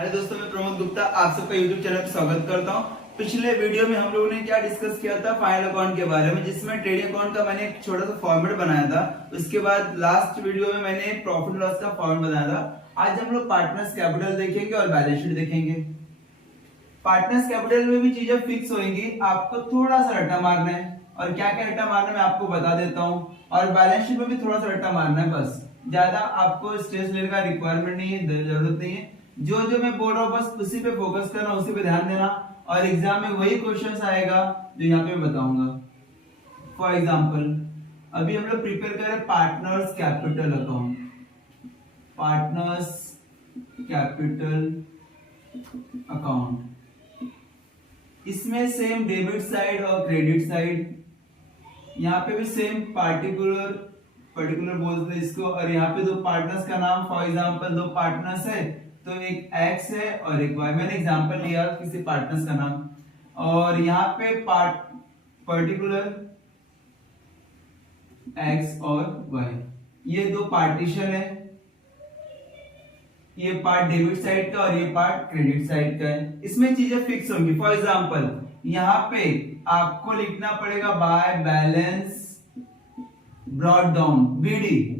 Hello दोस्तों, मैं प्रमोद गुप्ता आप सबका यूट्यूब चैनल पर स्वागत करता हूं। पिछले वीडियो में हम लोगों ने क्या डिस्कस किया था, फाइनल अकाउंट के बारे में, जिसमें ट्रेडिंग अकाउंट का मैंने एक छोटा सा फॉर्मेट बनाया था। उसके बाद लास्ट वीडियो में मैंने प्रॉफिट लॉस का फॉर्मेट बनाया था। आज हम लोग पार्टनर्स कैपिटल देखेंगे और बैलेंस शीट देखेंगे। पार्टनर्स कैपिटल में भी चीजें फिक्स होंगी, आपको थोड़ा सा रट्टा मारना है। और क्या क्या रट्टा मारना है मैं आपको बता देता हूँ। और बैलेंस शीट में भी थोड़ा सा रट्टा मारना है, बस ज्यादा आपको स्ट्रेस लेने का रिक्वायरमेंट नहीं है, जरूरत नहीं है। जो मैं बोल रहा हूँ बस उसी पे फोकस करना, उसी पे ध्यान देना। और एग्जाम में वही क्वेश्चंस आएगा जो यहाँ पे मैं बताऊंगा। फॉर एग्जांपल अभी हम लोग प्रिपेयर कर रहे हैं partners capital account. Partners capital account, इसमें सेम डेबिट साइड और क्रेडिट साइड, यहाँ पे भी सेम पार्टिकुलर बोलते हैं इसको। और यहाँ पे दो पार्टनर्स का नाम, फॉर एग्जांपल दो पार्टनर्स है तो एक एक्स है और एक वाई। मैंने एग्जांपल लिया किसी पार्टनर्स का नाम। और यहाँ पे पर्टिकुलर एक्स और वाई, ये दो पार्टीशन है। ये पार्ट डेबिट साइड का और ये पार्ट क्रेडिट साइड का है। इसमें चीजें फिक्स होंगी। फॉर एग्जांपल यहाँ पे आपको लिखना पड़ेगा by balance brought down, BD.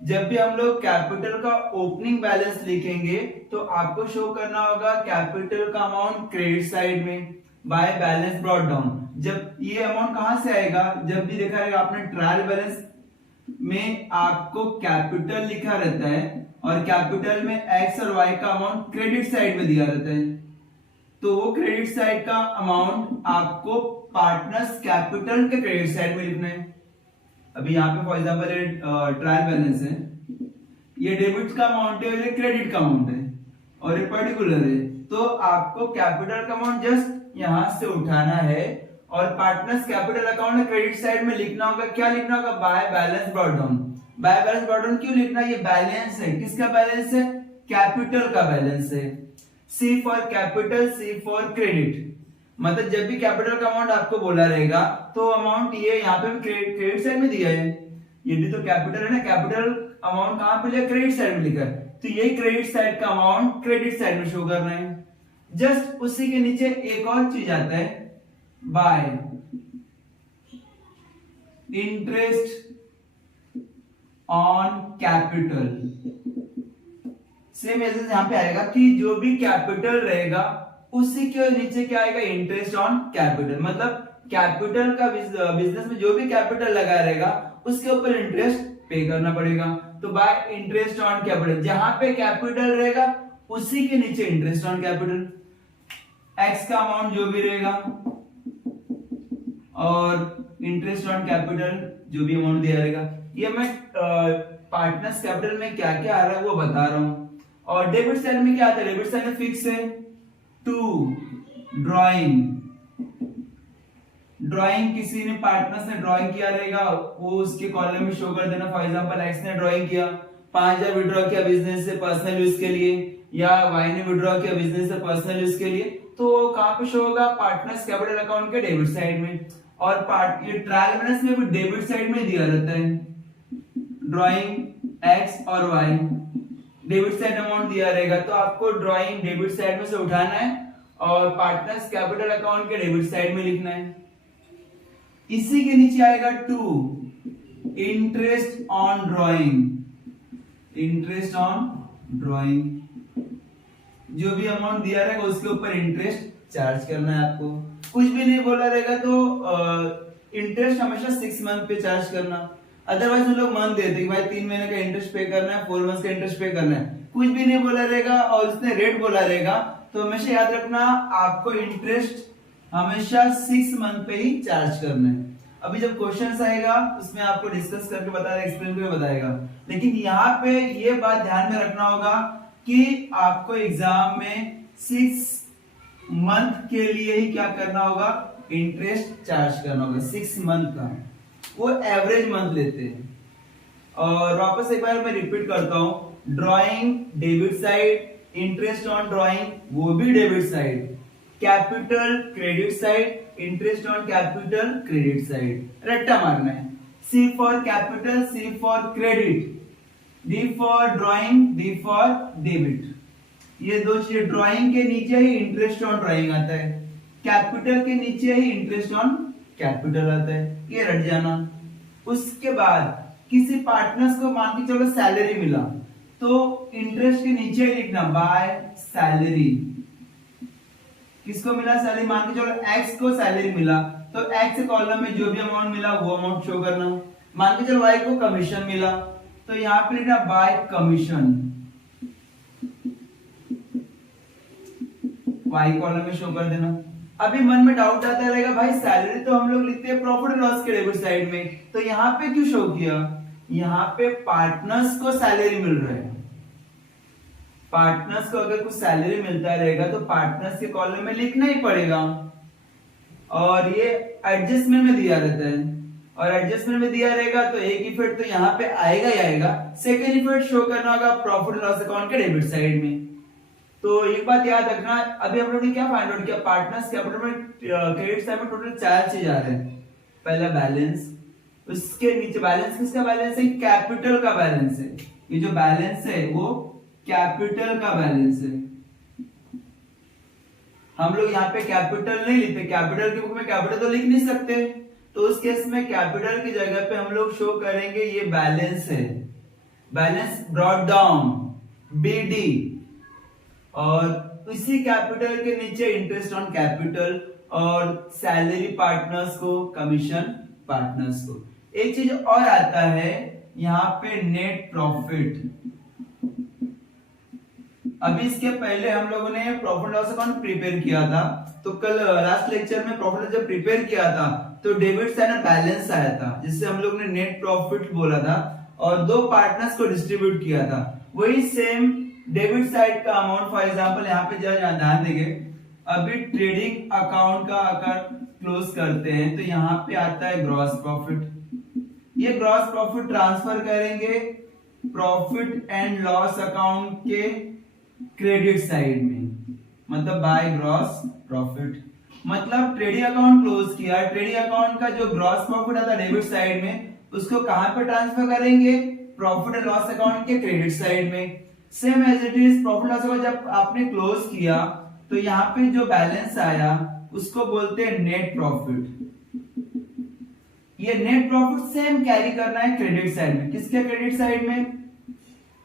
जब भी हम लोग कैपिटल का ओपनिंग बैलेंस लिखेंगे तो आपको शो करना होगा कैपिटल का अमाउंट क्रेडिट साइड में बाय बैलेंस ब्रॉट डाउन। जब ये अमाउंट कहां से आएगा, जब भी देखा रहेगा आपने ट्रायल बैलेंस में आपको कैपिटल लिखा रहता है और कैपिटल में एक्स और वाई का अमाउंट क्रेडिट साइड में दिया रहता है, तो वो क्रेडिट साइड का अमाउंट आपको पार्टनर्स कैपिटल के क्रेडिट साइड में लिखना है। अभी यहाँ पे फॉर एग्जांपल ट्रायल बैलेंस है, ये डेबिट का अमाउंट है और ये क्रेडिट का अमाउंट है और ये पर्टिकुलर है, तो आपको कैपिटल का अमाउंट जस्ट यहां से उठाना है और partners capital account credit side में लिखना होगा। क्या लिखना होगा? Bye balance brought down. Bye balance brought down क्यों लिखना? ये बैलेंस है, किसका बैलेंस है? कैपिटल का बैलेंस है। C for capital, C for credit. मतलब जब भी कैपिटल का अमाउंट आपको बोला रहेगा तो अमाउंट ये यहाँ पे क्रेडिट साइड में दिया है, ये भी तो कैपिटल है ना। कैपिटल अमाउंट कहां पे लिखा? क्रेडिट साइड में लिखा है, तो यही क्रेडिट साइड का अमाउंट क्रेडिट साइड में शो करना है। जस्ट उसी के नीचे एक और चीज आता है, bye interest on capital. Same ऐसे यहां पे आएगा कि जो भी कैपिटल रहेगा उसी के नीचे क्या आएगा? Interest on capital. मतलब कैपिटल का बिजनेस में जो भी कैपिटल लगा रहेगा उसके ऊपर इंटरेस्ट पे करना पड़ेगा। तो बाय इंटरेस्ट ऑन कैपिटल, जहां पे कैपिटल रहेगा उसी के नीचे इंटरेस्ट ऑन कैपिटल, एक्स का अमाउंट जो भी रहेगा और इंटरेस्ट ऑन कैपिटल जो भी अमाउंट दिया रहेगा। ये मैं पार्टनर्स कैपिटल में क्या क्या आ रहा है वो बता रहा हूं। और डेबिट साइड में क्या आता है? डेबिट साइड में फिक्स है टू ड्राइंग। ड्राइंग किसी ने पार्टनर्स ने ड्राइंग किया रहेगा, वो उसके कॉलम में शो कर देना। फॉर एग्जांपल एक्स ने ड्राइंग किया, 5000 विड्रॉ किया बिजनेस से पर्सनल यूज के लिए, या वाई ने विड्रॉ किया बिजनेस से पर्सनल यूज के लिए, तो कहां पे शो होगा? पार्टनर्स कैपिटल अकाउंट के डेबिट साइड में। और ये ट्रायल बैलेंस में भी डेबिट साइड में दिया रहता है। ड्राइंग एक्स और वाई डेबिट साइड अमाउंट दिया रहेगा, तो आपको ड्राइंग डेबिट साइड में से उठाना है और पार्टनर्स कैपिटल अकाउंट के डेबिट साइड में लिखना है। इसी के नीचे आएगा to interest on drawing. Interest on drawing, जो भी अमाउंट दिया रहेगा उसके ऊपर इंटरेस्ट चार्ज करना है आपको। कुछ भी नहीं बोला रहेगा तो इंटरेस्ट हमेशा 6 मंथ पे चार्ज करना। अदरवाइज हम लोग मंथ देते कि भाई 3 महीने का इंटरेस्ट पे करना है, 4 मंथ का इंटरेस्ट पे करना है। कुछ भी नहीं बोला रहेगा और उसने रेट बोला रहेगा तो हमेशा याद रखना आपको इंटरेस्ट हमेशा 6 मंथ पे ही चार्ज करना है। अभी जब क्वेश्चंस आएगा उसमें आपको डिस्कस करके बताएगा, एक्सप्लेन करके बताएगा। लेकिन यहाँ पे ये बात ध्यान में रखना होगा कि आपको एग्जाम में 6 मंथ के लिए ही क्या करना होगा? इंटरेस्ट चार्ज करना होगा 6 मंथ का। वो एवरेज मंथ लेते हैं। और वापस एक बार मैं रिपीट करता हूं, drawing debit side, interest on drawing वो भी debit side, capital credit side, interest on capital credit side. रट्टा मारना है, C for capital, C for credit, D for drawing, D for debit. ये दो चीजें, ड्राइंग के नीचे ही इंटरेस्ट ऑन ड्राइंग आता है, कैपिटल के नीचे ही इंटरेस्ट ऑन कैपिटल आता है, ये रट जाना। उसके बाद किसी पार्टनर्स को मान के चलो सैलरी मिला, तो इंटरेस्ट के नीचे ही लिखना बाय सैलरी। किसको मिला सैलरी, मान के चलो एक्स को सैलरी मिला, तो एक्स कॉलम में जो भी अमाउंट मिला वो अमाउंट शो करना। मान के चलो वाई को कमीशन मिला, तो यहाँ पे लिखना बाय कमीशन, वाई कॉलम में शो कर देना। अभी मन में डाउट आता रहेगा, भाई सैलरी तो हम लोग लिखते हैं प्रॉफिट एंड लॉस के डेबिट साइड में, तो यहाँ पे क्यों शो किया? यहाँ पे पार्टनर्स को सैलरी मिल रहा है, पार्टनर्स को अगर कुछ सैलरी मिलता रहेगा तो पार्टनर्स के कॉलम में लिखना ही पड़ेगा, और ये एडजस्टमेंट में दिया रहता है, और एडजस्टमेंट में दिया रहेगा तो एक इफेक्ट तो यहाँ पे आएगा ही आएगा, सेकेंड इफेक्ट शो करना होगा प्रॉफिट एंड लॉस अकाउंट के डेबिट साइड में। तो एक बात याद रखना, अभी हम लोग ने क्या फाइंड आउट किया, पार्टनर्स कैपिटल में क्रेडिट साइड में टोटल 4 चीज आ रहे हैं। पहला बैलेंस, उसके नीचे बैलेंस, किसका बैलेंस है? कैपिटल का बैलेंस है। ये जो बैलेंस है वो कैपिटल का बैलेंस है। हम लोग यहाँ पे कैपिटल नहीं लिखते, कैपिटल की बुक में कैपिटल तो लिख नहीं सकते, तो उस केस में कैपिटल की जगह पे हम लोग शो करेंगे ये बैलेंस है, बैलेंस ब्रॉट डाउन बीडी, और इसी कैपिटल के नीचे इंटरेस्ट ऑन कैपिटल, और सैलरी पार्टनर्स को, कमीशन पार्टनर्स को। एक चीज और आता है यहाँ पे नेट प्रॉफिट। अभी इसके पहले हम लोगों ने प्रॉफिट लॉस अकाउंट प्रिपेयर किया था, तो कल लास्ट लेक्चर में प्रॉफिट जब प्रिपेयर किया था तो डेबिट साइड में बैलेंस आया था, जिससे हम लोग ने नेट प्रॉफिट बोला था, और 2 पार्टनर्स को डिस्ट्रीब्यूट किया था। वही सेम डेबिट साइड का अमाउंट, फॉर एग्जांपल यहाँ पे जरा ध्यान देंगे, अभी ट्रेडिंग अकाउंट का अगर क्लोज करते हैं तो यहाँ पे आता है ग्रॉस प्रॉफिट। ये ग्रॉस प्रॉफिट ट्रांसफर करेंगे प्रॉफिट एंड लॉस अकाउंट के क्रेडिट साइड में, मतलब बाय ग्रॉस प्रॉफिट। मतलब ट्रेडिंग अकाउंट क्लोज किया, ट्रेडिंग अकाउंट का जो ग्रॉस प्रॉफिट आता है डेबिट साइड में, उसको कहां पे ट्रांसफर करेंगे? प्रॉफिट एंड लॉस अकाउंट के क्रेडिट साइड में। Same as it is profit loss account जब आपने क्लोज किया तो यहाँ पे जो बैलेंस आया उसको बोलते हैं नेट प्रॉफिट। ये नेट प्रॉफिट सेम कैरी करना है क्रेडिट साइड में। किसके क्रेडिट साइड में?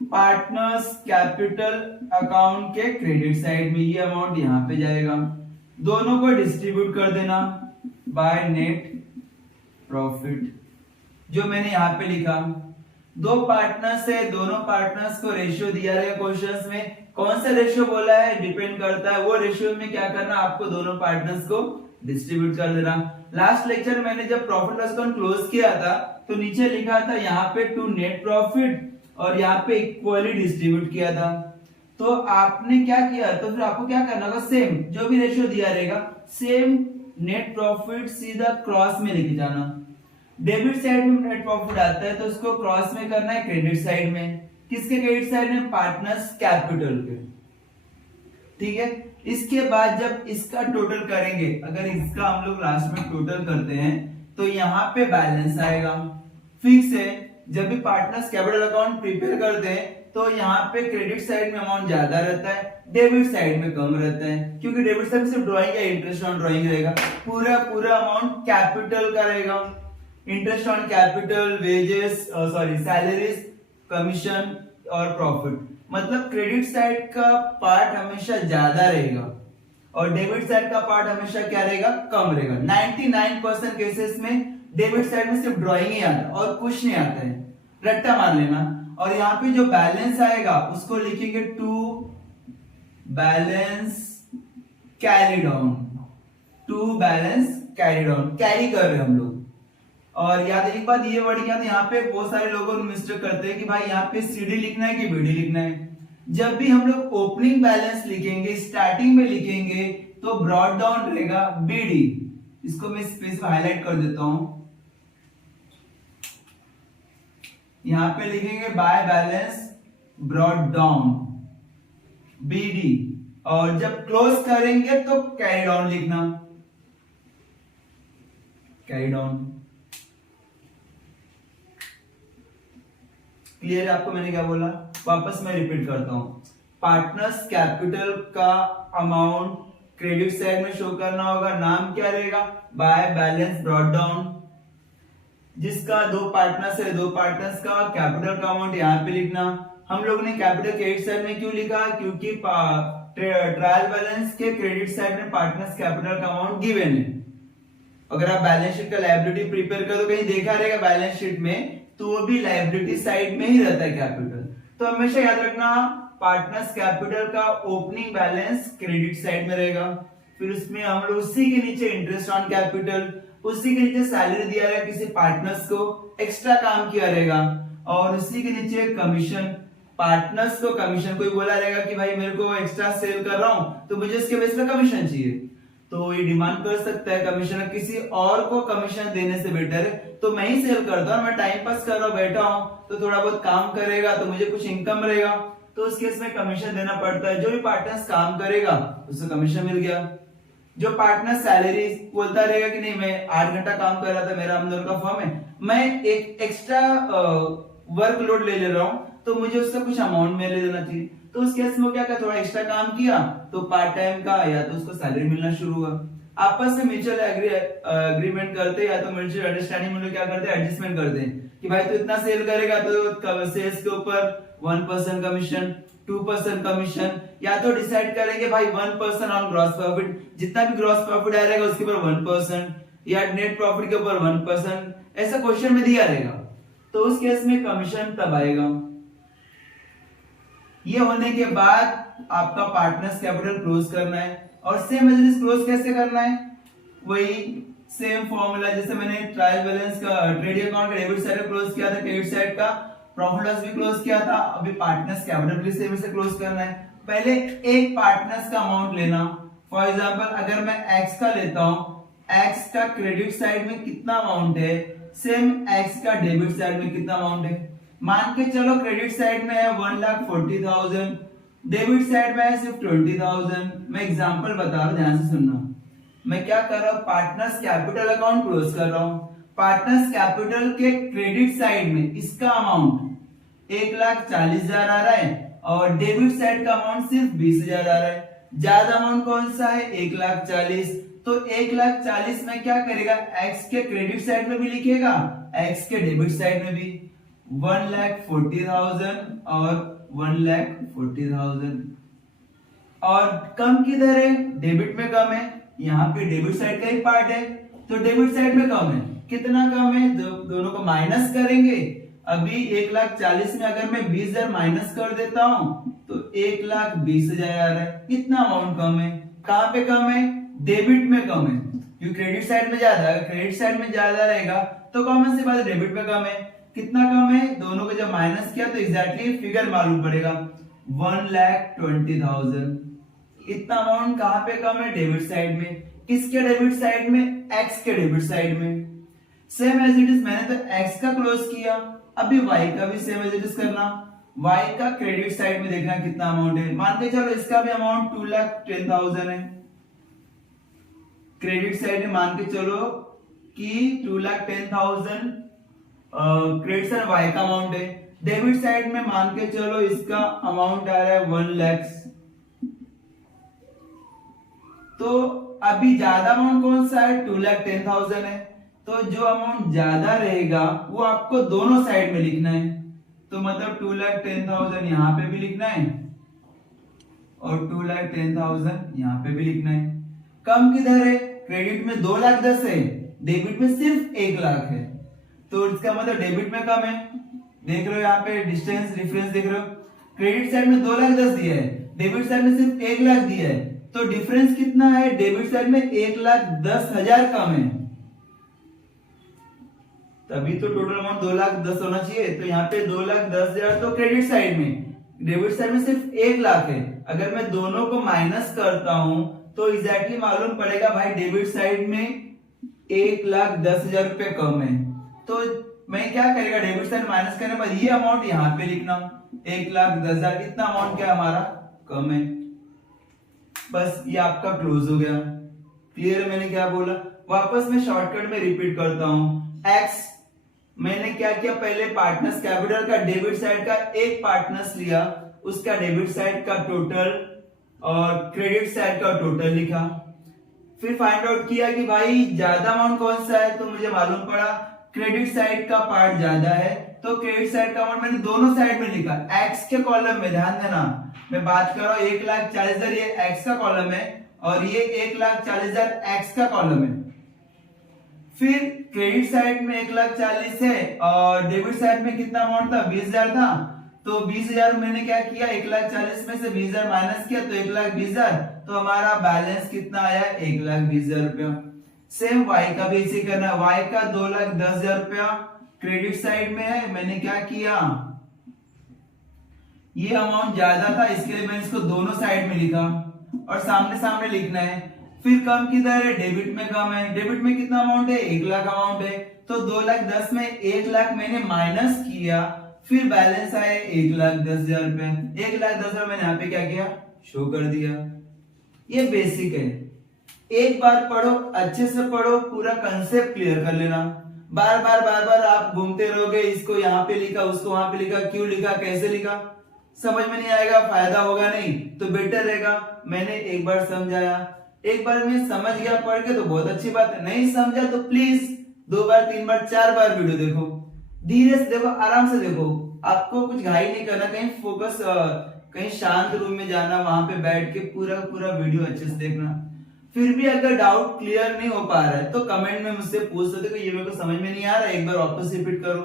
पार्टनर्स कैपिटल अकाउंट के क्रेडिट साइड में। ये अमाउंट यहां पे जाएगा, दोनों को डिस्ट्रीब्यूट कर देना बाय नेट प्रॉफिट, जो मैंने यहां पे लिखा। 2 पार्टनर्स है, दोनों पार्टनर्स को रेशियो दिया रहेगा क्वेश्चंस में, कौन सा रेशियो बोला है डिपेंड करता है, वो रेशियो में क्या करना, आपको दोनों पार्टनर्स को डिस्ट्रीब्यूट कर देना। लास्ट लेक्चर मैंने जब प्रॉफिट लॉस अकाउंट क्लोज किया था तो नीचे लिखा था यहाँ पे टू नेट प्रॉफिट, और यहाँ पे इक्वली डिस्ट्रीब्यूट किया था। तो आपने क्या किया, तो फिर आपको क्या करना होगा, सेम जो भी रेशियो दिया रहेगा सेम नेट प्रॉफिट सीधा क्रॉस में लेके जाना। डेबिट साइड में नेट प्रॉफिट आता है तो उसको क्रॉस में करना है क्रेडिट साइड में। किसके क्रेडिट साइड में? पार्टनर्स कैपिटल के। ठीक है, इसके बाद जब इसका टोटल करेंगे, अगर इसका हम लोग लास्ट में टोटल करते हैं तो यहाँ पे बैलेंस आएगा। फिक्स है, जब भी पार्टनर्स कैपिटल अकाउंट प्रिपेयर करते हैं तो यहाँ पे क्रेडिट साइड में अमाउंट ज्यादा रहता है, डेबिट साइड में कम रहता है, क्योंकि डेबिट साइड में सिर्फ ड्राइंग या इंटरेस्ट ऑन ड्राइंग रहेगा, पूरा अमाउंट कैपिटल का रहेगा। Interest on capital, wages, sorry salaries, commission और प्रॉफिट, मतलब क्रेडिट साइड का पार्ट हमेशा ज्यादा रहेगा और डेबिट साइड का पार्ट हमेशा क्या रहेगा? कम रहेगा। 99% केसेस में डेबिट साइड में सिर्फ ड्राइंग ही आता है और कुछ नहीं आता है, रट्टा मार लेना। और यहाँ पे जो बैलेंस आएगा उसको लिखेंगे to balance carry down, to balance carry down, carry कर रहे हैं हम लोग। और याद एक बात ये वर्ड याद, यहाँ पे बहुत सारे लोगों मिस्टेक करते हैं कि भाई यहाँ पे सीडी लिखना है कि बीडी लिखना है। जब भी हम लोग ओपनिंग बैलेंस लिखेंगे, स्टार्टिंग में लिखेंगे तो ब्रॉट डाउन रहेगा बीडी। इसको मैं स्पेस में हाईलाइट कर देता हूं, यहां पे लिखेंगे by balance brought down BD, और जब क्लोज करेंगे तो कैरी डाउन लिखना, कैरी डाउन। क्लियर है आपको मैंने क्या बोला? वापस मैं रिपीट करता हूं। पार्टनर्स कैपिटल का अमाउंट क्रेडिट साइड में शो करना होगा। नाम क्या रहेगा? Bye balance brought down. जिसका दो पार्टनर्स है, दो पार्टनर्स का कैपिटल का अमाउंट यहाँ पे लिखना। हम लोग ने कैपिटल क्रेडिट साइड में क्यों लिखा? क्योंकि ट्रायल बैलेंस के क्रेडिट साइड में पार्टनर्स कैपिटल का अमाउंट गिवन है। अगर आप बैलेंस शीट का लायबिलिटी प्रिपेयर कर तो कहीं देखा रहेगा बैलेंस शीट में, तो वो भी लायबिलिटी साइड में ही रहता है कैपिटल। तो हमेशा याद रखना पार्टनर्स कैपिटल का ओपनिंग बैलेंस क्रेडिट साइड में रहेगा। फिर उसमें हम लोग उसी के नीचे इंटरेस्ट ऑन कैपिटल, उसी के नीचे सैलरी दिया रहेगा किसी पार्टनर्स को, एक्स्ट्रा काम किया रहेगा, और उसी के नीचे कमीशन, पार्टनर्स को कमीशन। कोई बोला रहेगा कि भाई मेरे को एक्स्ट्रा सेल कर रहा हूं तो मुझे इसके बेस पे कमीशन चाहिए, तो ये डिमांड कर सकता है कमीशन। किसी और को कमीशन देने से बेटर है तो मैं ही सेल करता हूँ, मैं टाइम पास कर रहा हूँ, बैठा हूँ, तो थोड़ा बहुत काम करेगा तो मुझे कुछ इनकम रहेगा, तो उस केस में कमीशन देना पड़ता है। जो भी पार्टनर्स काम करेगा उसको कमीशन मिल गया। जो पार्टनर सैलरी बोलता रहेगा कि नहीं मैं 8 घंटा काम कर रहा था, मेरा हम दोनों का फर्म है, मैं एक एक्स्ट्रा वर्कलोड ले रहा हूँ तो मुझे उसका कुछ अमाउंट में ले लेना चाहिए, तो उस केस में क्या कर, थोड़ा एक्स्ट्रा काम किया तो पार्ट टाइम का या तो उसको सैलरी मिलना शुरू हुआ। आपस में म्यूचुअल एग्रीमेंट करते या तो म्यूचुअल अंडरस्टैंडिंग में लोग क्या करते हैं, एडजस्टमेंट करते हैं कि भाई तू इतना सेल करेगा तो सेल्स के ऊपर 1% कमीशन, 2% कमीशन, या तो डिसाइड करेंगे भाई 1% ऑन ग्रॉस प्रॉफिट, जितना भी ग्रॉस प्रॉफिट आएगा उसके ऊपर 1%, या नेट प्रॉफिट के ऊपर 1%, ऐसा क्वेश्चन में दिया रहेगा, तो उस केस में कमीशन तब आएगा। ये होने के बाद आपका पार्टनर्स कैपिटल क्लोज करना है, और सेम बिजनेस क्लोज कैसे करना है, वही सेम फॉर्मूला जैसे मैंने ट्रायल बैलेंस का ट्रेडिंग अकाउंट का डेबिट साइड क्लोज किया था, क्रेडिट साइड का प्रॉफिट लॉस भी क्लोज किया था, अभी पार्टनर्स कैपिटल भी सेम से क्लोज करना है। पहले एक पार्टनर्स का अमाउंट लेना, फॉर एग्जांपल अगर मैं x का लेता हूं, x का क्रेडिट साइड में कितना अमाउंट है, सेम x का डेबिट साइड में कितना अमाउंट है। मान के चलो क्रेडिट साइड में है 1,40,000, डेबिट साइड में है सिर्फ 20,000। मैं एग्जांपल बता रहा हूं, ध्यान से सुनना। मैं क्या कर रहा हूं, पार्टनर्स कैपिटल अकाउंट क्लोज कर रहा हूं। पार्टनर्स कैपिटल के क्रेडिट साइड में इसका अमाउंट 1,40,000 आ रहा है, और डेबिट साइड का अमाउंट सिर्फ 20,000 आ रहा है। ज्यादा अमाउंट कौन सा है, 1,40,000, तो 1,40,000 में क्या करेगा, x के क्रेडिट साइड में भी लिखेगा, x के डेबिट साइड में भी 1,40,000 और 1,40,000। और कम किधर है, डेबिट में कम है, यहाँ पे डेबिट साइड का ही पार्ट है, तो डेबिट साइड में कम है। कितना कम है, दोनों को माइनस करेंगे। अभी 1,40,000 में अगर मैं 20,000 माइनस कर देता हूं तो 1,20,000 आ रहा है। इतना अमाउंट कम है। कहां पे कम है, डेबिट में कम है, क्योंकि क्रेडिट साइड में ज्यादा है, क्रेडिट साइड में ज्यादा रहेगा तो कॉमन सी बात है डेबिट में कम है। कितना कम है, दोनों को जब माइनस किया तो एग्जैक्टली फिगर मालूम पड़ेगा, 1,20,000। इतना अमाउंट कहां पे कम है, डेबिट साइड में। किसके डेबिट साइड में, x के डेबिट साइड में। सेम एज इट इज, मैंने तो x का क्लोज किया, अभी y का भी सेम एज इट इज करना। y का क्रेडिट साइड में देखना कितना अमाउंट है। मान के चलो इसका भी अमाउंट 2,10,000 है, क्रेडिट साइड में मान के चलो कि 2,10,000 क्रेडिट साइड y का अमाउंट है। डेबिट साइड में मान के चलो इसका अमाउंट आ रहा है 1 लाख। तो अभी ज्यादा अमाउंट कौन सा है, 2,10,000 है, तो जो अमाउंट ज्यादा रहेगा वो आपको दोनों साइड में लिखना है। तो मतलब 2,10,000 यहाँ पे भी लिखना है और 2,10,000 यहाँ पे भी लिखना है। कम किधर है, क्रेडिट में 2,10,000 है, डेबिट में सिर्फ 1 लाख है, तो इसका मतलब डेबिट में कम है। देख रहे हो यहाँ पे डिस्टेंस डिफरेंस देख रहे हो, क्रेडिट साइड में 2,10,000 दिया है, डेबिट साइड में सिर्फ 1 लाख दिया है, तो डिफरेंस कितना है, डेबिट साइड में 1,10,000 कम है, तभी तो टोटल अमाउंट 2,10,000 होना चाहिए। तो यहाँ पे 2,10,000 तो क्रेडिट साइड में, डेबिट साइड में सिर्फ 1 लाख है। अगर मैं दोनों को माइनस करता हूं तो एग्जैक्टली मालूम पड़ेगा भाई डेबिट साइड में 1,10,000 रुपए कम है। तो मैं क्या करेगा, डेबिट साइड माइनस करने के बाद ये अमाउंट यहाँ पे लिखना, 1,10,000, इतना अमाउंट क्या हमारा कम है। बस ये आपका क्लोज हो गया। क्लियर है मैंने क्या बोला, वापस मैं शॉर्टकट में रिपीट करता हूं। एक्स मैंने क्या किया, पहले पार्टनर्स कैपिटल का डेबिट साइड का एक पार्टनर्स लिया, उसका डेबिट साइड का टोटल और क्रेडिट साइड का टोटल लिखा। फिर फाइंड आउट किया कि भाई ज्यादा अमाउंट कौन सा है, तो मुझे मालूम पड़ा क्रेडिट साइड का पार्ट ज्यादा है, तो क्रेडिट साइड का अमाउंट मैंने दोनों साइड में लिखा। एक्स के कॉलम में ध्यान देना, मैं बात कर रहा हूं 1,40,000 ये एक्स का कॉलम है और ये 1,40,000 एक्स का कॉलम है। फिर क्रेडिट साइड में 1,40,000 है और डेबिट साइड में कितना अमाउंट था, 20,000 था। तो 20,000 मैंने क्या किया, 1,40,000 में से 20,000 माइनस किया तो 1,20,000, तो हमारा बैलेंस कितना आया, 1,20,000 रुपया। सेम वाई का भी इसी करना, वाई का 2,10,000 रुपया क्रेडिट साइड में है। मैंने क्या किया, ये अमाउंट ज्यादा था इसके लिए मैंने इसको दोनों साइड में लिखा और सामने सामने लिखना है। फिर कम किधर है, डेबिट में कम है। डेबिट में कितना अमाउंट है, 1,00,000 अमाउंट है, तो 2,10,000 में 1,00,000 मैंने माइनस किया, फिर बैलेंस आया 1,10,000 रुपए। 1,10,000 मैंने यहाँ पे क्या किया, शो कर दिया। ये बेसिक है, एक बार पढ़ो, अच्छे से पढ़ो, पूरा कंसेप्ट क्लियर कर लेना। बार बार आप घूमते रहोगे, इसको यहाँ पे लिखा, उसको वहां पे लिखा, क्यों लिखा, कैसे लिखा, समझ में नहीं आएगा, फायदा होगा नहीं। तो बेटर रहेगा मैंने एक बार समझाया, एक बार में समझ गया पढ़ के तो बहुत अच्छी बात है, नहीं समझा तो please 2 bar 3 bar 4 bar video देखो, धीरे से देखो, आराम से देखो। आपको कुछ घाई नहीं करना, कहीं फोकस, कहीं शांत रूम में जाना, वहां पे बैठ के पूरा वीडियो अच्छे से देखना। फिर भी अगर डाउट क्लियर नहीं हो पा रहा है तो कमेंट में मुझसे पूछ सकते हो कि ये मेरे को समझ में नहीं आ रहा है, एक बार वापस रिपीट करो।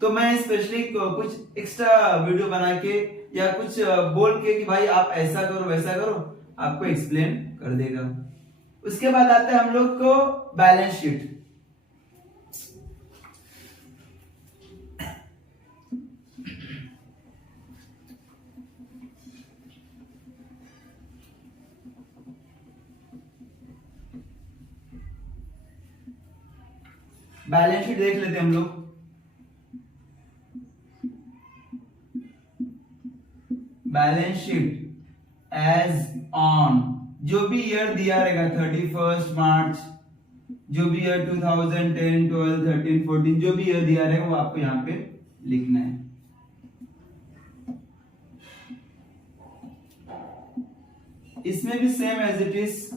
तो मैं स्पेशली कुछ एक्स्ट्रा वीडियो बना के या कुछ बोल के कि भाई आप ऐसा करो वैसा करो, आपको एक्सप्लेन कर देगा। उसके बाद आता है हम लोग को बैलेंस शीट। बैलेंस शीट देख लेते हैं हम लोग। बैलेंस शीट एज ऑन, जो भी ईयर दिया रहेगा 31 मार्च, जो भी ईयर 2010, 12, 13, 14 जो भी ईयर दिया रहेगा वो आपको यहाँ पे लिखना है। इसमें भी same as it is,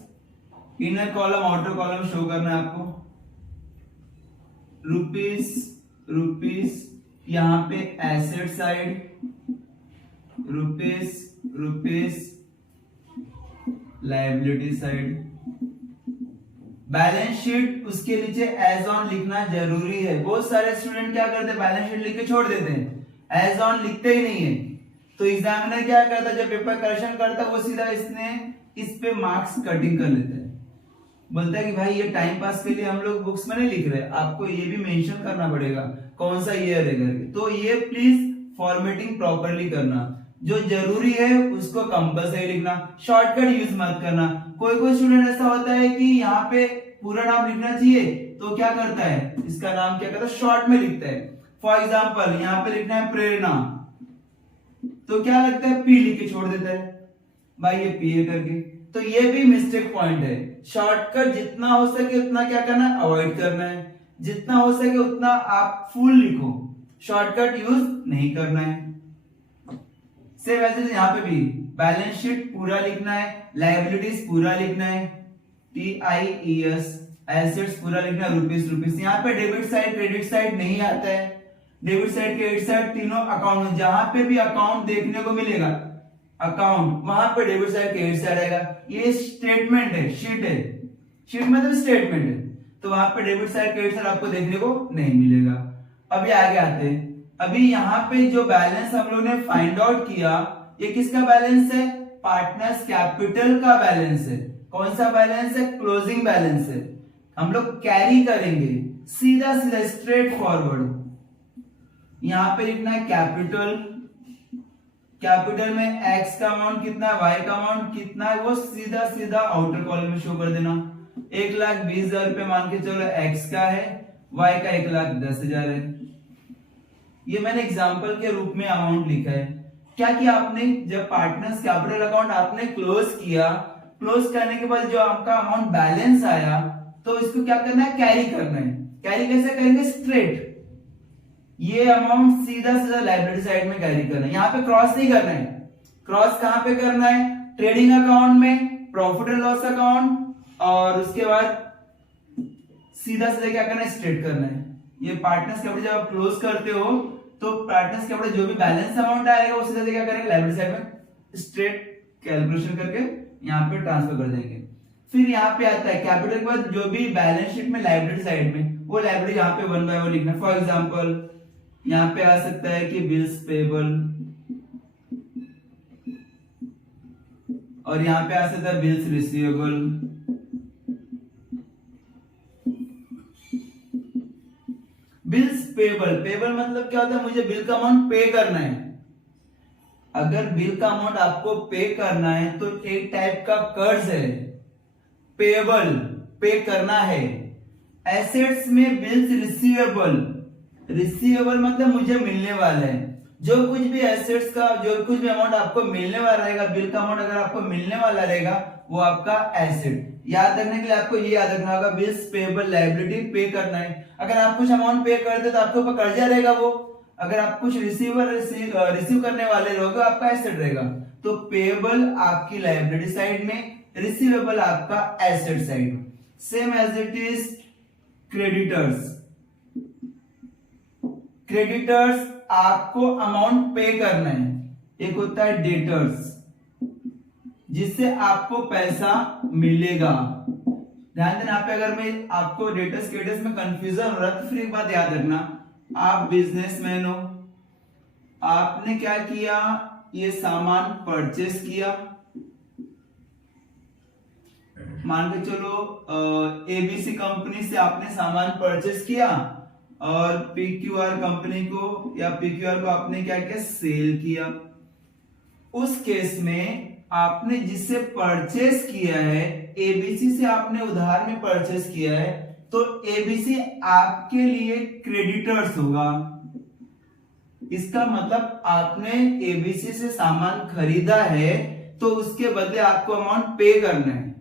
inner column outer column show करना है आपको। रुपीस यहां पे asset side, rupees liability side. Balance sheet उसके नीचे एज ऑन लिखना जरूरी है। बहुत सारे स्टूडेंट क्या करते हैं, बैलेंस शीट लिख के छोड़ देते हैं, एज ऑन लिखते ही नहीं है। तो एग्जामिनर क्या करता है, जब पेपर करेक्शन करता है वो सीधा इस पे मार्क्स कटिंग कर लेता है, बोलता है कि भाई ये टाइम पास के लिए हम लोग बुक्स में नहीं लिख रहे, आपको ये भी मेंशन करना पड़ेगा कौन सा ईयर है करके। तो ये प्लीज फॉर्मेटिंग प्रॉपरली करना, जो जरूरी है उसको कंपल्सरी लिखना, शॉर्टकट यूज मत करना। कोई स्टूडेंट ऐसा होता है कि यहाँ पे पूरा नाम लिखना चाहिए तो क्या करता है, इसका नाम क्या करता है, शॉर्ट में लिखता है। फॉर एग्जाम्पल यहाँ पे लिखना है प्रेरणा, तो क्या लगता है पी लिख के छोड़ देता है, भाई ये पी है करके। तो ये भी मिस्टेक पॉइंट है। शॉर्टकट जितना हो सके उतना क्या करना है, अवॉइड करना है। जितना हो सके उतना आप फुल लिखो, शॉर्टकट यूज नहीं करना है। सेम ऐसे यहाँ पे भी बैलेंस शीट पूरा लिखना है, लायबिलिटीज पूरा लिखना है, TIES, एसेट्स पूरा लिखना है, रुपीस। यहाँ पे डेबिट साइड क्रेडिट साइड नहीं आता है। डेबिट साइड क्रेडिट साइड तीनों अकाउंट, जहां पे भी अकाउंट देखने को मिलेगा अकाउंट, वहां पे डेबिट साइड क्रेडिट साइड आएगा। ये स्टेटमेंट है, शीट है, शीट मतलब स्टेटमेंट है, तो वहां पे डेबिट साइड क्रेडिट साइड आपको देखने को नहीं मिलेगा। अभी आगे आते हैं। अभी यहाँ पे जो बैलेंस हम लोग ने फाइंड आउट किया, ये किसका बैलेंस है, पार्टनर्स कैपिटल का बैलेंस है। कौन सा बैलेंस है, क्लोजिंग बैलेंस है। हम लोग कैरी करेंगे सीधा स्ट्रेट फॉरवर्ड। यहां पे लिखना है कैपिटल में एक्स का अमाउंट कितना है, वाई का अमाउंट कितना है, वो सीधा आउटर कॉलम में शो कर देना। 1,20,000 रुपए मान के चलो एक्स का है, वाई का 1,10,000 है। ये मैंने एग्जांपल के रूप में अमाउंट लिखा है। क्या किया आपने, जब पार्टनर्स कैपिटल अकाउंट आपने क्लोज किया, क्लोज करने के बाद जो आपका अमाउंट बैलेंस आया, तो इसको क्या करना है, कैरी करना है। कैरी कैसे करेंगे, स्ट्रेट, ये अमाउंट सीधा लायबिलिटी साइड में कैरी करना है, यहाँ पे क्रॉस नहीं करना है। क्रॉस कहां पे करना है? ट्रेडिंग अकाउंट में, प्रॉफिट एंड लॉस अकाउंट, और उसके बाद सीधा सीधा क्या करना है? स्ट्रेट करना है। ये पार्टनर्स कैपिटल जब आप क्लोज करते हो तो पार्टनर्स कैपिटल जो भी बैलेंस अमाउंट आएगा वो सीधा क्या करेंगे? लायबिलिटी साइड में स्ट्रेट कैलकुलेशन करके यहाँ पे ट्रांसफर कर देंगे। फिर यहाँ पे आता है कैपिटल के बाद जो भी बैलेंस शीट में लायबिलिटी साइड में, वो लायबिलिटी यहाँ पे वन बाय वन लिखना है। फॉर एग्जांपल यहाँ पे आ सकता है कि बिल्स पेबल, और यहाँ पे आ सकता है bills receivable, bills payable. Payable मतलब क्या होता है? मुझे बिल का अमाउंट पे करना है। अगर बिल का अमाउंट आपको पे करना है तो एक टाइप का कर्ज है, पेबल, पे करना है। एसेट्स में बिल्स रिसीवेबल, रिसीवेबल मतलब मुझे मिलने वाला है। जो कुछ भी एसेट्स का जो कुछ भी अमाउंट आपको मिलने वाला रहेगा, बिल का अमाउंट अगर आपको मिलने वाला रहेगा वो आपका एसेट। याद रखने के लिए आपको ये याद रखना होगा, बिल्स पेबल लायबिलिटी पे करना है। अगर आप कुछ अमाउंट पे करते तो आपके ऊपर कर्जा रहेगा वो। अगर आप कुछ रिसीव करने वाले रहोगे आपका एसेट रहेगा। तो पेबल आपकी लायबिलिटी साइड में, रिसीवेबल आपका एसेट साइड में। Same as it is creditors. Creditors आपको अमाउंट पे करना है। एक होता है डेटर्स जिससे आपको पैसा मिलेगा। ध्यान देना, आप अगर मैं आपको डेटर्स क्रेडिटर्स में कंफ्यूजन हो रहा है तो फिर एक बात याद रखना, आप बिजनेसमैन हो, आपने क्या किया? ये सामान परचेस किया। मान के चलो एबीसी कंपनी से आपने सामान परचेस किया और पीक्यूआर कंपनी को या पीक्यूआर को आपने क्या किया? सेल किया। उस केस में आपने जिससे परचेस किया है, एबीसी से आपने उधार में परचेस किया है, तो एबीसी आपके लिए क्रेडिटर्स होगा। इसका मतलब आपने एबीसी से सामान खरीदा है तो उसके बदले आपको अमाउंट पे करना है।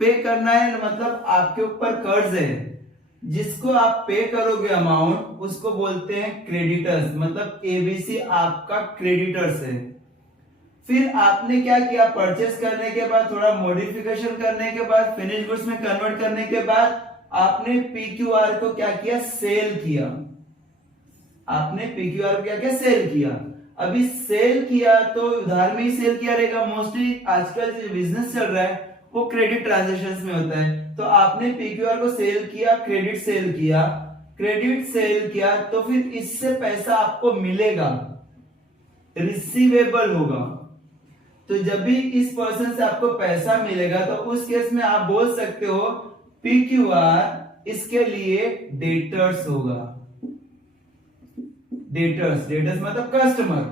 पे करना है मतलब आपके ऊपर कर्ज है, जिसको आप पे करोगे अमाउंट उसको बोलते हैं क्रेडिटर्स, मतलब एबीसी आपका क्रेडिटर्स है। फिर आपने क्या किया? परचेस करने के बाद, थोड़ा मॉडिफिकेशन करने के बाद, फिनिश गुड्स में कन्वर्ट करने के बाद आपने पीक्यूआर को क्या किया? सेल किया। आपने पीक्यूआर को क्या किया? सेल किया। अभी सेल किया तो उधार में ही सेल किया रहेगा। मोस्टली आजकल जो बिजनेस चल रहा है वो क्रेडिट ट्रांजैक्शंस में होता है। तो आपने पीक्यूआर को सेल किया, क्रेडिट सेल किया, क्रेडिट सेल किया, तो फिर इससे पैसा आपको मिलेगा, रिसीवेबल होगा। तो जब भी इस पर्सन से आपको पैसा मिलेगा तो उस केस में आप बोल सकते हो पीक्यूआर इसके लिए डेटर्स होगा। डेटर्स, डेटर्स मतलब कस्टमर।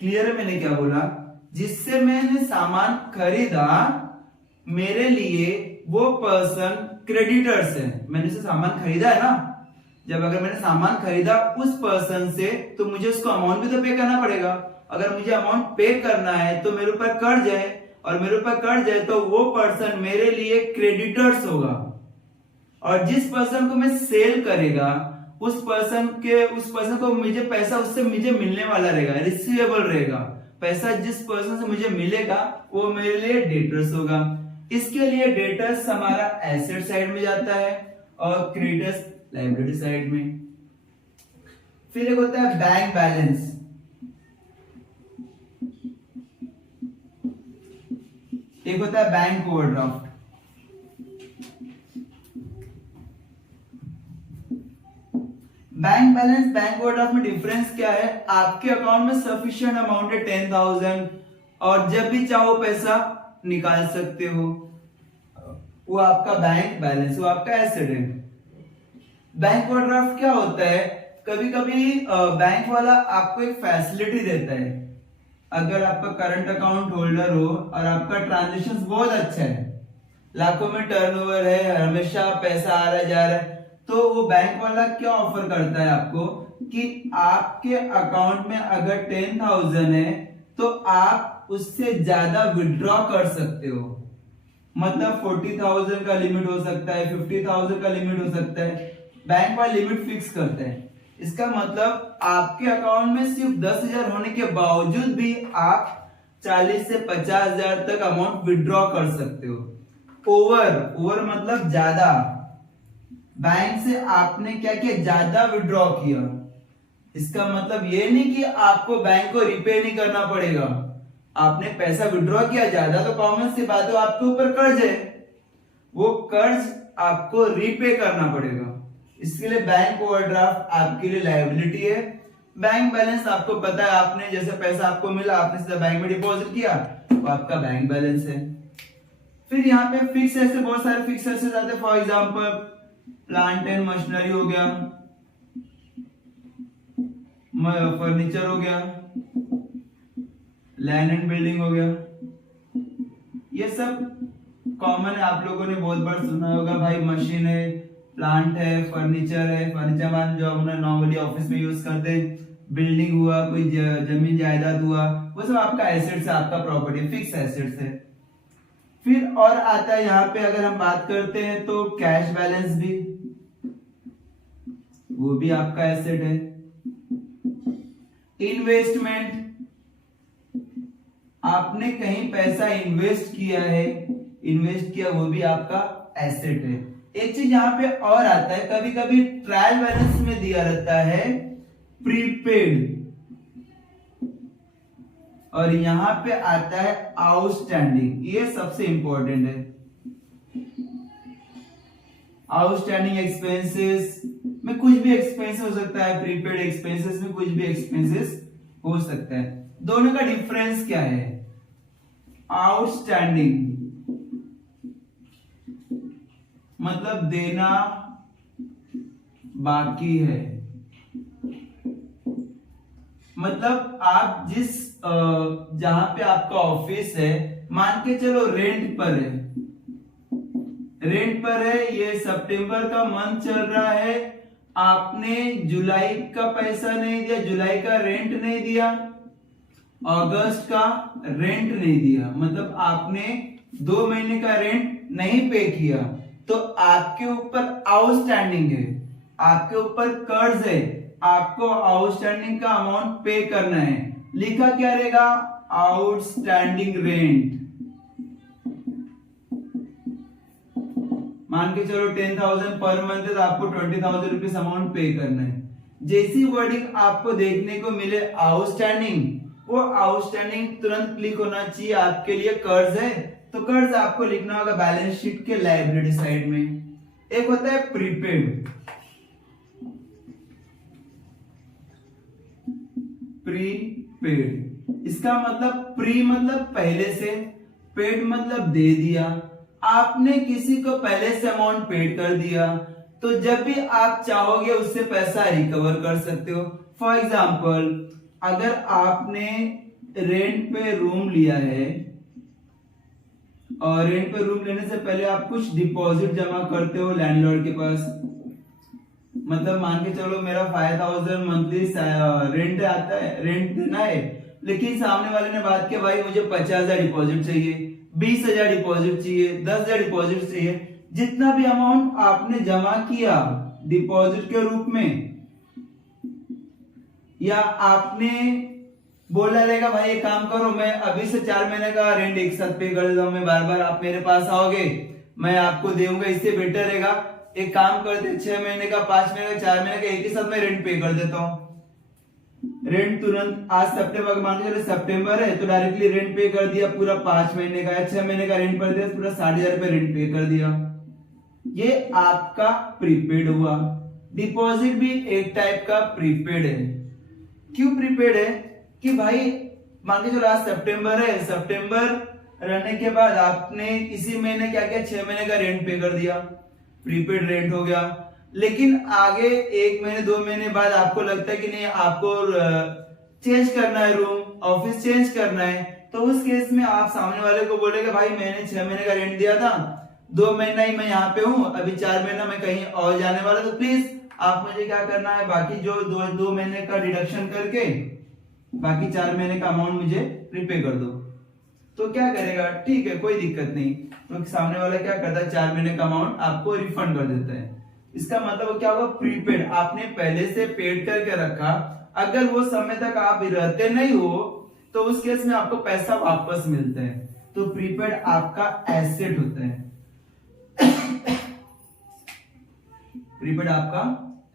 क्लियर है मैंने क्या बोला? जिससे मैंने सामान खरीदा, मेरे लिए वो पर्सन क्रेडिटर्स है। मैंने उसे सामान खरीदा है ना, जब अगर मैंने सामान खरीदा उस पर्सन से तो मुझे उसको अमाउंट भी तो पे करना पड़ेगा। अगर मुझे अमाउंट पे करना है तो मेरे ऊपर कर्ज है, और मेरे ऊपर कर्ज है तो वो पर्सन मेरे लिए क्रेडिटर्स होगा। और जिस पर्सन को मैं सेल करेगा उस पर्सन को मुझे पैसा उससे मुझे मिलने वाला रहेगा, रिसीवेबल रहेगा। पैसा जिस पर्सन से मुझे मिलेगा वो मेरे लिए डेटर्स होगा। इसके लिए डेटर्स हमारा एसेट साइड में जाता है और क्रेडिटर्स लायबिलिटी साइड में। फिर एक होता है बैंक बैलेंस। एक होता है bank overdraft. Bank balance, bank overdraft में डिफरेंस क्या है? आपके अकाउंट में सफिशिएंट अमाउंट है 10,000 और जब भी चाहो पैसा निकाल सकते हो। वो आपका बैंक बैलेंस, वो आपका एसेट है। बैंक ओवरड्राफ्ट क्या होता है? कभी कभी बैंक वाला आपको एक फैसिलिटी देता है। अगर आपका करंट अकाउंट होल्डर हो और आपका ट्रांजैक्शन बहुत अच्छा है, लाखों में टर्नओवर है, हमेशा पैसा आ रहा जा रहा है, तो वो बैंक वाला क्या ऑफर करता है आपको कि आपके अकाउंट में अगर 10,000 है तो आप उससे ज्यादा विड्रॉ कर सकते हो। मतलब 40,000 का लिमिट हो सकता है, 50,000 का लिमिट हो सकता है। बैंक वाला लिमिट फिक्स करते हैं। इसका मतलब आपके अकाउंट में सिर्फ 10,000 होने के बावजूद भी आप 40 से 50,000 तक अमाउंट विड्रॉ कर सकते हो। ओवर मतलब ज्यादा, बैंक से आपने क्या किया, ज्यादा विड्रॉ किया। इसका मतलब ये नहीं कि आपको बैंक को रिपे नहीं करना पड़ेगा, आपने पैसा विड्रॉ किया ज्यादा तो कॉमन सी बात है आपके ऊपर कर्ज है, वो कर्ज आपको रीपे करना पड़ेगा। इसके लिए बैंक ओवरड्राफ्ट आपके लिए लायबिलिटी है। बैंक बैलेंस आपको पता है, आपने जैसे पैसा आपको मिला आपने सीधा बैंक में डिपॉजिट किया तो आपका बैंक बैलेंस है। फिर यहाँ पे फिक्स एसेट, बहुत सारे फिक्स एसेट आते हैं। For example plant and machinery हो गया, फर्नीचर हो गया, लैंड एंड बिल्डिंग हो गया, ये सब कॉमन है, आप लोगों ने बहुत बार सुना होगा। भाई मशीन है, प्लांट है, फर्नीचर है, फर्नीचर मान जो हम नॉर्मली ऑफिस में यूज करते हैं, बिल्डिंग हुआ, कोई जमीन जायदाद हुआ, वो सब आपका एसेट्स है, आपका प्रॉपर्टी फिक्स एसेट्स है। फिर और आता है यहाँ पे अगर हम बात करते हैं तो कैश बैलेंस भी, वो भी आपका एसेट है। इन्वेस्टमेंट, आपने कहीं पैसा इन्वेस्ट किया है, वो भी आपका एसेट है। एक चीज यहाँ पे और आता है, कभी कभी ट्रायल बैलेंस में दिया रहता है प्रीपेड, और यहां पे आता है आउटस्टैंडिंग, ये सबसे इंपॉर्टेंट है। आउटस्टैंडिंग एक्सपेंसेस में कुछ भी एक्सपेंस हो सकता है, प्रीपेड एक्सपेंसेस में कुछ भी एक्सपेंसेस हो सकता है। दोनों का डिफरेंस क्या है? आउटस्टैंडिंग मतलब देना बाकी है, मतलब आप जिस जहां पे आपका ऑफिस है, मान के चलो रेंट पर है, ये सितंबर का मंथ चल रहा है, आपने जुलाई का पैसा नहीं दिया, जुलाई का रेंट नहीं दिया, अगस्त का रेंट नहीं दिया, मतलब आपने 2 महीने का रेंट नहीं पे किया, तो आपके ऊपर आउटस्टैंडिंग है, आपके ऊपर कर्ज है, आपको आउटस्टैंडिंग का अमाउंट पे करना है। लिखा क्या रहेगा? Outstanding rent. मान के चलो 10,000 पर मंथ है तो आपको 20,000 रुपीज अमाउंट पे करना है। जैसी वर्डिंग आपको देखने को मिले आउटस्टैंडिंग, वो आउटस्टैंडिंग तुरंत क्लिक होना चाहिए। आपके लिए कर्ज है तो कर्ज आपको लिखना होगा बैलेंस शीट के लायबिलिटी साइड में। एक होता है प्रीपेड, प्रीपेड इसका मतलब प्री मतलब पहले से, पेड मतलब दे दिया, आपने किसी को पहले से अमाउंट पेड कर दिया, तो जब भी आप चाहोगे उससे पैसा रिकवर कर सकते हो। फॉर एग्जाम्पल अगर आपने रेंट पे रूम लिया है और रेंट पे रूम लेने से पहले आप कुछ डिपॉजिट जमा करते हो लैंडलॉर्ड के पास, मतलब मान के चलो मेरा 5,000 मंथली रेंट आता है, रेंट देना है, लेकिन सामने वाले ने बात किया भाई मुझे 50,000 डिपॉजिट चाहिए, 20,000 डिपॉजिट चाहिए, 10,000 डिपॉजिट चाहिए। जितना भी अमाउंट आपने जमा किया डिपॉजिट के रूप में, या आपने बोला रहेगा भाई एक काम करो मैं अभी से 4 महीने का रेंट एक साथ पे कर देता हूं, मैं बार बार आप मेरे पास आओगे मैं आपको दूंगा, इससे बेटर रहेगा एक काम करते 6 महीने का, 5 महीने का, 4 महीने का एक ही साथ मैं रेंट पे कर देता हूं। रेंट तुरंत आज सितंबर, मान लीजिए सितंबर है तो डायरेक्टली रेंट पे कर दिया पूरा 5 महीने का या 6 महीने का रेंट कर दिया, पूरा 60,000 रुपए रेंट पे कर दिया। ये आपका प्रीपेड हुआ। डिपॉजिट भी एक टाइप का प्रीपेड है। क्यों प्रीपेड है? कि भाई मान के चलो आज सितंबर है, सितंबर रहने के बाद आपने इसी महीने क्या किया, 6 महीने का रेंट पे कर दिया, प्रीपेड रेंट हो गया। लेकिन आगे 1 महीने 2 महीने बाद आपको लगता है कि नहीं आपको चेंज करना है, रूम ऑफिस चेंज करना है, तो उस केस में आप सामने वाले को बोलेगा भाई मैंने 6 महीने का रेंट दिया था, 2 महीना ही मैं यहाँ पे हूँ, अभी 4 महीना मैं कहीं और जाने वाला, तो प्लीज आप मुझे क्या करना है बाकी जो 2 महीने का डिडक्शन करके बाकी 4 महीने का अमाउंट मुझे प्रीपे कर दो। तो क्या करेगा? ठीक है कोई दिक्कत नहीं, तो सामने वाला क्या करता है 4 महीने का अमाउंट आपको रिफंड कर देता है। इसका मतलब क्या होगा, प्रीपेड, आपने पहले से पेड करके रखा, अगर वो समय तक आप रहते नहीं हो तो उस केस में आपको पैसा वापस मिलता है। तो प्रीपेड आपका एसेट होता है, प्रीपेड आपका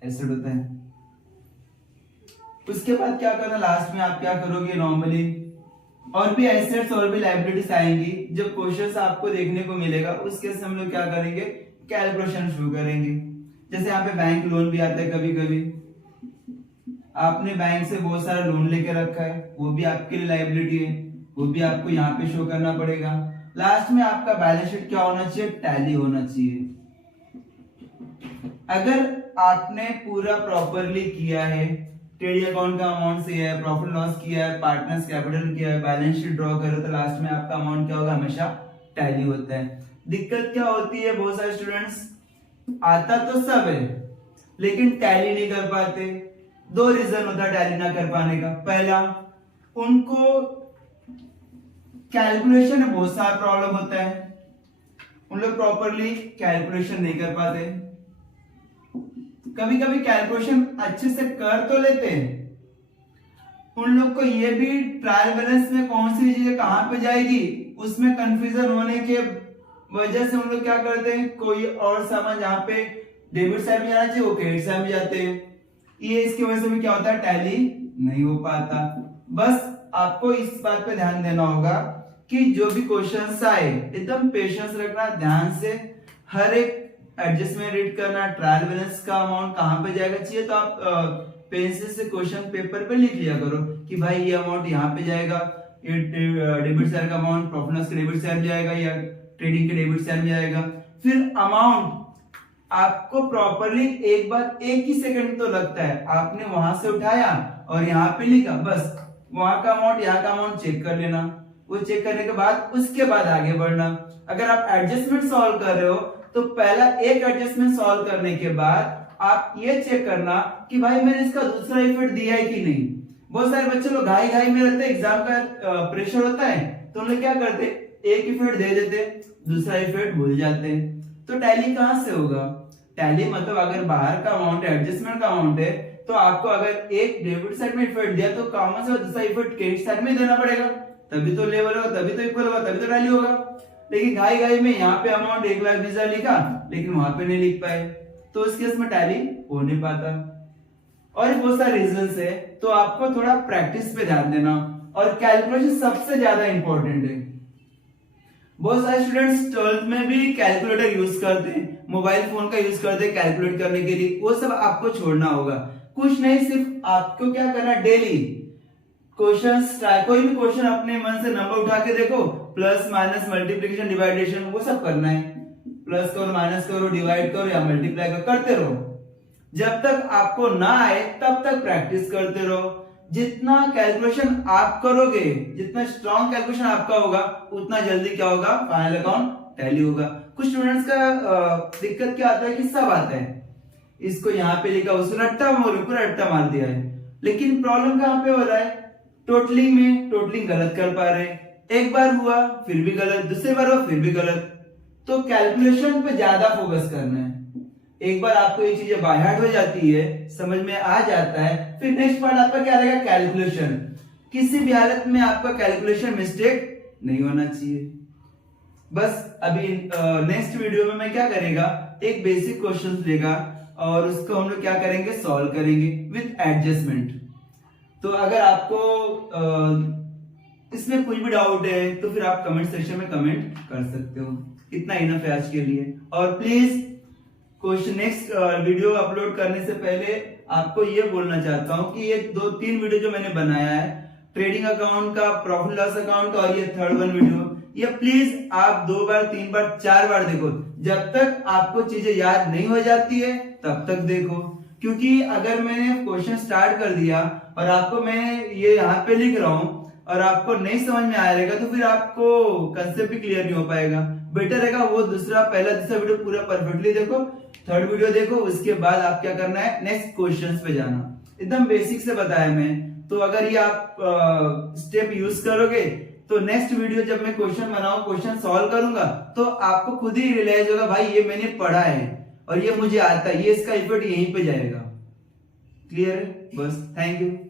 एसेट होता है। उसके बाद क्या करना, लास्ट में आप क्या करोगे, नॉर्मली और भी एसेट्स और भी लायबिलिटीज आएंगी, जब क्वेश्चंस आपको देखने को मिलेगा उसके से हम लोग क्या करेंगे, कैलकुलेशन शुरू करेंगे। जैसे यहाँ पे बैंक लोन भी आता है, कभी कभी आपने बैंक से बहुत सारा लोन लेके रखा है, वो भी आपके लिए लायबिलिटी है, वो भी आपको यहाँ पे शो करना पड़ेगा। लास्ट में आपका बैलेंस शीट क्या होना चाहिए, टैली होना चाहिए। अगर आपने पूरा प्रॉपरली किया है, ट्रेडिंग अकाउंट का अमाउंट सही है, प्रॉफिट लॉस किया है, पार्टनर्स कैपिटल किया है, बैलेंस शीट ड्रॉ करो, तो लास्ट में आपका अमाउंट क्या होगा, हमेशा टैली होता है। दिक्कत क्या होती है, बहुत सारे स्टूडेंट्स आता तो सब है लेकिन टैली नहीं कर पाते। दो रीजन होता है टैली ना कर पाने का। पहला, उनको कैलकुलेशन में बहुत सारा प्रॉब्लम होता है, उन लोग प्रॉपरली कैलकुलेशन नहीं कर पाते। कभी कभी कैलकुलेशन अच्छे से कर तो लेते हैं, उन लोग को ये भी ट्रायल बैलेंस में कौन सी चीजें कहां पे जाएगी उसमें कंफ्यूजन होने के वजह से उन लोग क्या करते हैं, कोई और सामान जहां पे डेबिट साइड में जाना चाहिए वो क्रेडिट साइड में जाते हैं। ये इसकी वजह से भी क्या होता है, टैली नहीं हो पाता। बस आपको इस बात पे ध्यान देना होगा कि जो भी क्वेश्चंस आए एकदम पेशेंस रखना, ध्यान से हर एक एडजस्टमेंट रीड करना, ट्रायल बैलेंस का अमाउंट कहां पे जाएगा चाहिए तो आप पेंसिल से क्वेश्चन पेपर पे लिख लिया करो कि भाई ये अमाउंट यहाँ पे जाएगा, ये डेबिट साइड का अमाउंट प्रॉफिट लॉस के डेबिट साइड में जाएगा या ट्रेडिंग के डेबिट साइड में जाएगा। फिर अमाउंट आपको प्रॉपरली एक बार एक ही सेकंड तो लगता है, आपने वहां से उठाया और यहाँ पे लिखा, बस वहां का अमाउंट यहाँ का अमाउंट चेक कर लेना। वो चेक करने के बाद उसके बाद आगे बढ़ना। अगर आप एडजस्टमेंट सॉल्व कर रहे हो तो पहला एक एडजस्टमेंट सॉल्व करने के बाद आप ये चेक करना कि भाई मैंने इसका दूसरा इफेक्ट दिया है कि नहीं। बहुत सारे बच्चे लोग घाई घाई में रहते हैं, एग्जाम का प्रेशर होता है तो उन लोग क्या करते, एक इफेक्ट दे देते, दूसरा इफेक्ट भूल जाते हैं। तो टैली कहां से होगा, टैली मतलब अगर बाहर का अमाउंट एडजस्टमेंट का अमाउंट है तो आपको अगर एक डेबिट साइड में इफेक्ट दिया तो कॉमन से दूसरा इफेक्ट क्रेडिट साइड में देना पड़ेगा, तभी तो लेवल होगा, तभी तो इक्वल होगा, तभी तो टैली होगा। लेकिन घाई घाई में यहाँ पे अमाउंट 1,20,000 लिखा लेकिन वहां पे नहीं लिख पाए, तो उस केस में टैली हो नहीं पाता। और बहुत सारे रीजंस है, तो आपको थोड़ा प्रैक्टिस पे ध्यान देना और कैलकुलेशन सबसे ज्यादा इंपॉर्टेंट है। बहुत सारे स्टूडेंट्स 12th में भी कैलकुलेटर यूज करते हैं, मोबाइल फोन का यूज करते हैं कैलकुलेट करने के लिए, वो सब आपको छोड़ना होगा। कुछ नहीं, सिर्फ आपको क्या करना, डेली क्वेश्चंस, कोई भी क्वेश्चन अपने मन से नंबर उठा के देखो, प्लस माइनस मल्टीप्लिकेशन डिवाइडेशन वो सब करना है, प्लस करो माइनस करो डिवाइड करो या मल्टीप्लाई करो, करते रहो। जब तक आपको ना आए तब तक प्रैक्टिस करते रहो। जितना कैलकुलेशन आप करोगे, जितना स्ट्रॉन्ग कैलकुलेशन आपका होगा उतना जल्दी क्या होगा, फाइनल अकाउंट टैली होगा। कुछ स्टूडेंट्स का दिक्कत क्या आता है कि सब आता है, इसको यहाँ पे लिखा उसको रट्टा पूरा रट्टा मार दिया है, लेकिन प्रॉब्लम कहाँ पे हो रहा है, टोटलिंग में टोटलिंग गलत कर पा रहे हैं। एक बार हुआ फिर भी गलत, दूसरी बार हुआ फिर भी गलत। तो कैलकुलेशन पे ज्यादा फोकस करना है। एक बार आपको ये चीजें बाय हार्ट हो जाती है, समझ में आ जाता है, फिर नेक्स्ट पार्ट आपका क्या रहेगा, कैलकुलेशन। किसी भी हालत में आपका कैलकुलेशन मिस्टेक नहीं होना चाहिए। बस अभी नेक्स्ट वीडियो में मैं क्या करेगा, एक बेसिक क्वेश्चन लेगा और उसको हम लोग क्या करेंगे, सॉल्व करेंगे विथ एडजस्टमेंट। तो अगर आपको इसमें कुछ भी डाउट है तो फिर आप कमेंट सेक्शन में कमेंट कर सकते हो। इतना इनफ है आज के लिए। और please question next video upload करने से पहले आपको ये बोलना चाहता हूं कि ये 2-3 वीडियो जो मैंने बनाया है, ट्रेडिंग अकाउंट का, प्रॉफिट लॉस अकाउंट का और ये थर्ड वन वीडियो, ये प्लीज आप 2 बार 3 बार 4 बार देखो। जब तक आपको चीजें याद नहीं हो जाती है तब तक देखो, क्योंकि अगर मैंने क्वेश्चन स्टार्ट कर दिया और आपको मैं ये यहाँ पे लिख रहा हूँ और आपको नहीं समझ में आ रहेगा तो फिर आपको कंसेप्ट भी क्लियर नहीं हो पाएगा। बेटर रहेगा वो पहला दूसरा वीडियो पूरा परफेक्टली देखो, थर्ड वीडियो देखो, उसके बाद आप क्या करना है, नेक्स्ट क्वेश्चंस पे जाना। एकदम बेसिक से बताया मैं, तो अगर ये आप स्टेप यूज करोगे तो नेक्स्ट वीडियो जब मैं क्वेश्चन बनाऊं, क्वेश्चन सॉल्व करूंगा तो आपको खुद ही रियलाइज होगा भाई ये मैंने पढ़ा है। और ये मुझे आता है, ये इसका इफेक्ट यहीं पे जाएगा। क्लियर है? बस, थैंक यू।